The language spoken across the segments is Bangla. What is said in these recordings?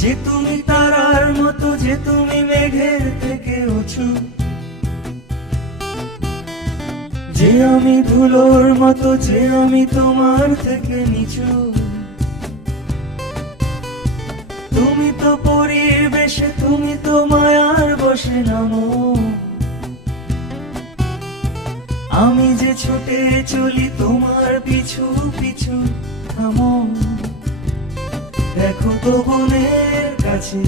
যে তুমি তারার মতো, যে তুমি মেঘের থেকে উঁচু, যে আমি ধুলোর মতো, যে আমি তোমার থেকে নিচু। তুমি তো পরিবেশে, তুমি তো মায়ার বসে নামো, আমি যে ছুটে চলি তোমার পিছু পিছু। থামো, দেখো তো বনের কাছে,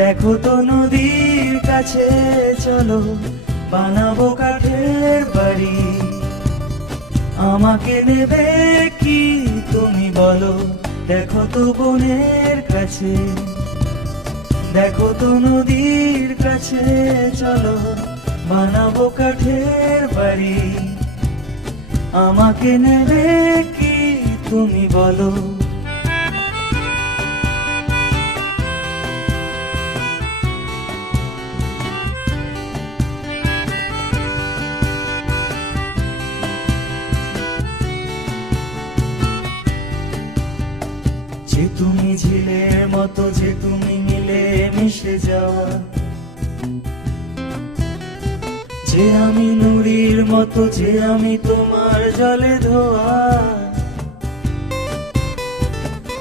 দেখো তো নদীর কাছে, চলো বানাবো কাঠের বাড়ি। আমাকে নেবে কি তুমি বলো? দেখো তো বনের কাছে, দেখো তো নদীর কাছে, চলো বানাবো কাঠের বাড়ি। আমাকে নেবে কি তুমি বলো? যে তুমি ঝিলের মতো, যে তুমি মিলে মিশে যাওয়া, যে আমি নুড়ির মতো, যে আমি তোমার জলে ধোয়া।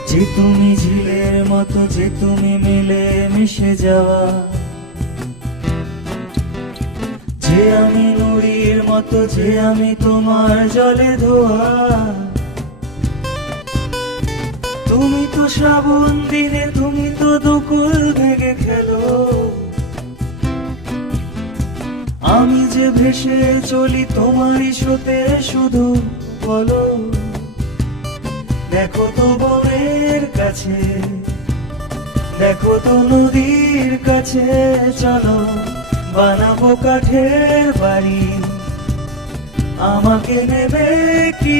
যে তুমি ঝিলের মতো, যে তুমি মিলে মিশে যাওয়া, যে আমি নুড়ির মতো, যে আমি তোমার জলে ধোয়া। তুমি তো শ্রাবণ দিনে, তুমি তো দুকুল ভেঙে খেলো, আমি যে ভেসে চলি তোমারই স্রোতে শুধু বলো। দেখো তো বনের কাছে, দেখো তো নদীর কাছে, চলো বানাবো কাঠের বাড়ি। আমাকে নেবে কি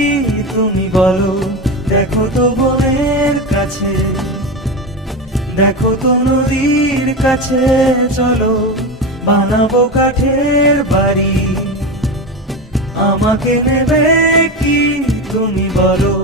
তুমি বলো? দেখো তো বনের কাছে, দেখো তো নদীর কাছে, চলো বানাবো কাঠের বাড়ি। আমাকে নেবে কি তুমি বলো?